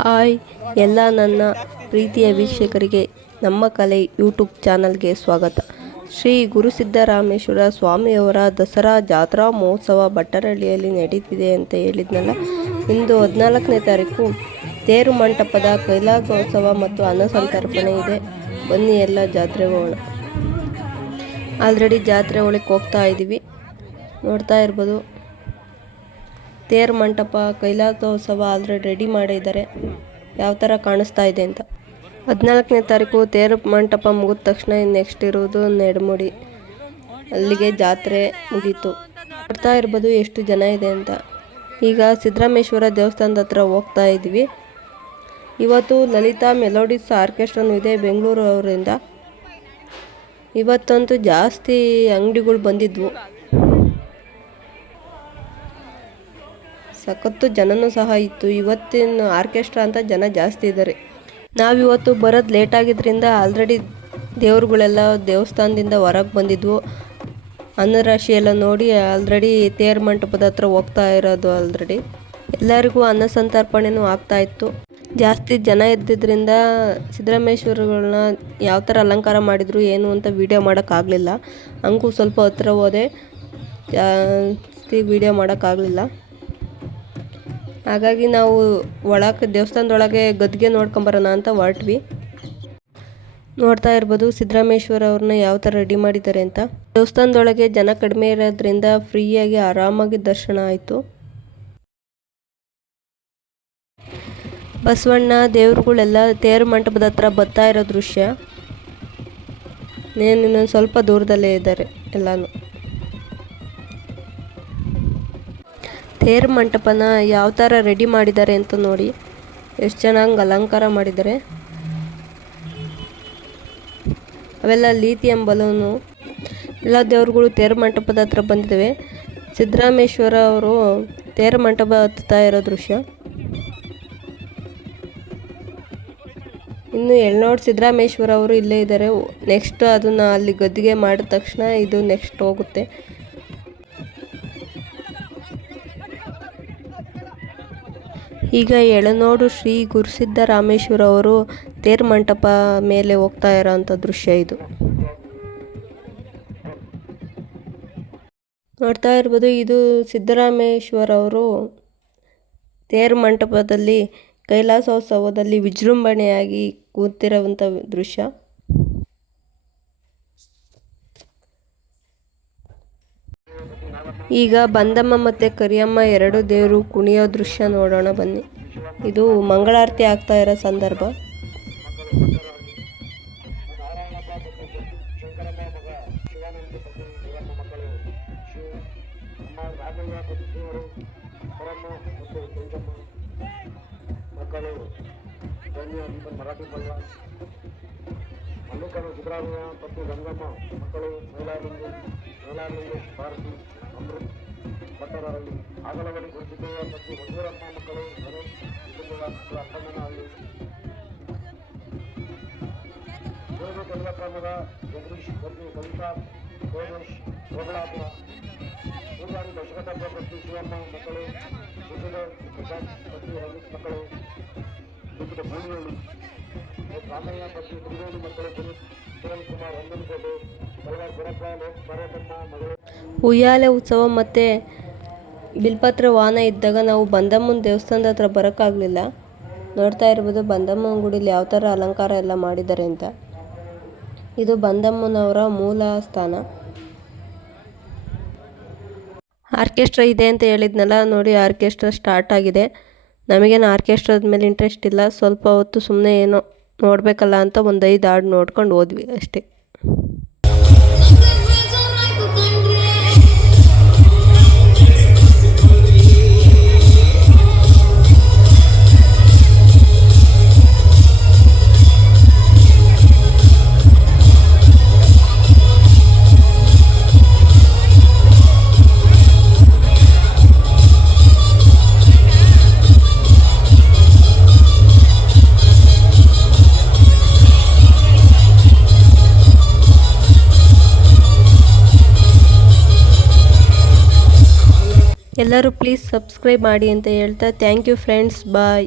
Hi ಎಲ್ಲ ನನ್ನ ಪ್ರೀತಿಯ ವೀಕ್ಷಕರಿಗೆ ನಮ್ಮ ಕಲೆ ಯೂಟ್ಯೂಬ್ ಚಾನಲ್ಗೆ ಸ್ವಾಗತ. ಶ್ರೀ ಗುರುಸಿದ್ದರಾಮೇಶ್ವರ ಸ್ವಾಮಿಯವರ ದಸರಾ ಜಾತ್ರಾ ಮಹೋತ್ಸವ ಭಟ್ಟರಹಳ್ಳಿಯಲ್ಲಿ ನಡೀತಿದೆ ಅಂತ ಹೇಳಿದ್ನಲ್ಲ. ಇಂದು 14ನೇ ತಾರೀಕು ತೇರು ಮಂಟಪದ ಕೈಲಾಸೋತ್ಸವ ಮತ್ತು ಅನ್ನಸಂತರ್ಪಣೆ ಇದೆ. ಬನ್ನಿ ಎಲ್ಲ ಜಾತ್ರೆ ಹೋಗೋಣ. ಆಲ್ರೆಡಿ ಜಾತ್ರೆ ಒಳಗೆ ಹೋಗ್ತಾ ಇದ್ದೀವಿ, ನೋಡ್ತಾ ಇರ್ಬೋದು. ತೇರು ಮಂಟಪ ಕೈಲಾಸೋತ್ಸವ ಆಲ್ರೆಡಿ ರೆಡಿ ಮಾಡಿದ್ದಾರೆ, ಯಾವ ಥರ ಕಾಣಿಸ್ತಾ ಇದೆ ಅಂತ. 14ನೇ ತಾರೀಕು ತೇರು ಮಂಟಪ ಮುಗಿದ ತಕ್ಷಣ ನೆಕ್ಸ್ಟ್ ಇರೋದು ನೆಡಮುಡಿ, ಅಲ್ಲಿಗೆ ಜಾತ್ರೆ ಮುಗೀತು. ನೋಡ್ತಾ ಇರ್ಬೋದು ಎಷ್ಟು ಜನ ಇದೆ ಅಂತ. ಈಗ ಸಿದ್ದರಾಮೇಶ್ವರ ದೇವಸ್ಥಾನದ ಹತ್ರ ಹೋಗ್ತಾ ಇದ್ವಿ. ಇವತ್ತು ಲಲಿತಾ ಮೆಲೋಡಿಸ್ ಆರ್ಕೆಸ್ಟ್ರಾನು ಇದೆ ಬೆಂಗಳೂರು ಅವರಿಂದ. ಇವತ್ತಂತೂ ಜಾಸ್ತಿ ಅಂಗಡಿಗಳು ಬಂದಿದ್ವು, ಸಖತ್ತು ಜನನೂ ಸಹ ಇತ್ತು. ಇವತ್ತಿನ ಆರ್ಕೆಸ್ಟ್ರಾ ಅಂತ ಜನ ಜಾಸ್ತಿ ಇದ್ದಾರೆ. ನಾವಿವತ್ತು ಬರೋದು ಲೇಟ್ ಆಗಿದ್ದರಿಂದ ಆಲ್ರೆಡಿ ದೇವ್ರುಗಳೆಲ್ಲ ದೇವಸ್ಥಾನದಿಂದ ಹೊರಗೆ ಬಂದಿದ್ವು. ಅನ್ನರಾಶಿ ಎಲ್ಲ ನೋಡಿ ಆಲ್ರೆಡಿ ತೇರು ಮಂಟಪದ ಹತ್ರ ಹೋಗ್ತಾ ಇರೋದು. ಆಲ್ರೆಡಿ ಎಲ್ಲರಿಗೂ ಅನ್ನ ಸಂತರ್ಪಣೆನೂ ಆಗ್ತಾಯಿತ್ತು. ಜಾಸ್ತಿ ಜನ ಇದ್ದಿದ್ದರಿಂದ ಸಿದ್ದರಾಮೇಶ್ವರಗಳನ್ನ ಯಾವ ಥರ ಅಲಂಕಾರ ಮಾಡಿದ್ರು ಏನು ಅಂತ ವೀಡಿಯೋ ಮಾಡೋಕ್ಕಾಗಲಿಲ್ಲ. ಹಂಗೂ ಸ್ವಲ್ಪ ಹತ್ರ ಹೋದೆ, ಜಾಸ್ತಿ ವೀಡಿಯೋ ಮಾಡೋಕ್ಕಾಗಲಿಲ್ಲ. ಹಾಗಾಗಿ ನಾವು ಒಳಗೆ ದೇವಸ್ಥಾನದೊಳಗೆ ಗದ್ಗೆ ನೋಡ್ಕೊಂಬರೋಣ ಅಂತ ಹೊರಟ್ವಿ. ನೋಡ್ತಾ ಇರ್ಬೋದು ಸಿದ್ದರಾಮೇಶ್ವರ ಅವ್ರನ್ನ ಯಾವ ಥರ ರೆಡಿ ಮಾಡಿದ್ದಾರೆ ಅಂತ. ದೇವಸ್ಥಾನದೊಳಗೆ ಜನ ಕಡಿಮೆ ಇರೋದ್ರಿಂದ ಫ್ರೀಯಾಗಿ ಆರಾಮಾಗಿ ದರ್ಶನ ಆಯಿತು. ಬಸವಣ್ಣ ದೇವ್ರುಗಳೆಲ್ಲ ತೇರು ಮಂಟಪದ ಹತ್ರ ಬರ್ತಾ ಇರೋ ದೃಶ್ಯ. ಇನ್ನೊಂದು ಸ್ವಲ್ಪ ದೂರದಲ್ಲೇ ಇದ್ದಾರೆ ಎಲ್ಲನೂ. ತೇರು ಮಂಟಪನ ಯಾವ ಥರ ರೆಡಿ ಮಾಡಿದ್ದಾರೆ ಅಂತ ನೋಡಿ, ಎಷ್ಟು ಚೆನ್ನಾಗಿ ಅಲಂಕಾರ ಮಾಡಿದ್ದಾರೆ. ಅವೆಲ್ಲ ಲಿಥಿಯಂ ಬಲೂನು. ಎಲ್ಲ ದೇವ್ರುಗಳು ತೇರು ಮಂಟಪದ ಹತ್ರ ಬಂದಿದ್ದಾವೆ. ಸಿದ್ದರಾಮೇಶ್ವರ ಅವರು ತೇರು ಮಂಟಪ ಹತ್ತಾ ಇರೋ ದೃಶ್ಯ. ಇನ್ನು ಎಳ್ನೋಡು ಸಿದ್ದರಾಮೇಶ್ವರ ಅವರು ಇಲ್ಲೇ ಇದ್ದಾರೆ. ನೆಕ್ಸ್ಟ್ ಅದನ್ನು ಅಲ್ಲಿ ಗದ್ದಿಗೆ ಮಾಡಿದ ತಕ್ಷಣ ಇದು ನೆಕ್ಸ್ಟ್ ಹೋಗುತ್ತೆ. ಈಗ ಎಳನೋಡು ಶ್ರೀ ಗುರುಸಿದ್ದರಾಮೇಶ್ವರ ಅವರು ತೇರು ಮಂಟಪ ಮೇಲೆ ಹೋಗ್ತಾ ಇರೋಂಥ ದೃಶ್ಯ ಇದು. ನೋಡ್ತಾ ಇರ್ಬೋದು, ಇದು ಸಿದ್ದರಾಮೇಶ್ವರ ಅವರು ತೇರು ಮಂಟಪದಲ್ಲಿ ಕೈಲಾಸೋತ್ಸವದಲ್ಲಿ ವಿಜೃಂಭಣೆಯಾಗಿ ಕೂತಿರುವಂಥ ದೃಶ್ಯ. ಈಗ ಬಂದಮ್ಮ ಮತ್ತು ಕರಿಯಮ್ಮ ಎರಡು ದೇವರು ಕುಣಿಯೋ ದೃಶ್ಯ ನೋಡೋಣ ಬನ್ನಿ. ಇದು ಮಂಗಳಾರತಿ ಆಗ್ತಾ ಇರೋ ಸಂದರ್ಭ. ಉಯ್ಯಾಲೆ ಉತ್ಸವ ಮತ್ತು ಬಿಲ್ಪತ್ರ ವಾಹನ ಇದ್ದಾಗ ನಾವು ಬಂದಮ್ಮನ ದೇವಸ್ಥಾನದ ಹತ್ರ ಬರೋಕ್ಕಾಗಲಿಲ್ಲ. ನೋಡ್ತಾ ಇರ್ಬೋದು ಬಂದಮ್ಮನ ಗುಡಿಲಿ ಯಾವ ಥರ ಅಲಂಕಾರ ಎಲ್ಲ ಮಾಡಿದ್ದಾರೆ ಅಂತ. ಇದು ಬಂದಮ್ಮನವರ ಮೂಲ ಸ್ಥಾನ. ಆರ್ಕೆಸ್ಟ್ರಾ ಇದೆ ಅಂತ ಹೇಳಿದ್ನಲ್ಲ, ನೋಡಿ ಆರ್ಕೆಸ್ಟ್ರಾ ಸ್ಟಾರ್ಟ್ ಆಗಿದೆ. ನಮಗೇನು ಆರ್ಕೆಸ್ಟ್ರಾದ ಮೇಲೆ ಇಂಟ್ರೆಸ್ಟ್ ಇಲ್ಲ. ಸ್ವಲ್ಪ ಹೊತ್ತು ಸುಮ್ಮನೆ ಏನೋ ನೋಡಬೇಕಲ್ಲ ಅಂತ ಒಂದು 5 ಹಾಡು ನೋಡ್ಕೊಂಡು ಹೋದ್ವಿ ಅಷ್ಟೇ. ಎಲ್ಲರೂ ಪ್ಲೀಸ್ ಸಬ್ಸ್ಕ್ರೈಬ್ ಮಾಡಿ ಅಂತ ಹೇಳ್ತಾ ಥ್ಯಾಂಕ್ ಯು ಫ್ರೆಂಡ್ಸ್, ಬಾಯ್.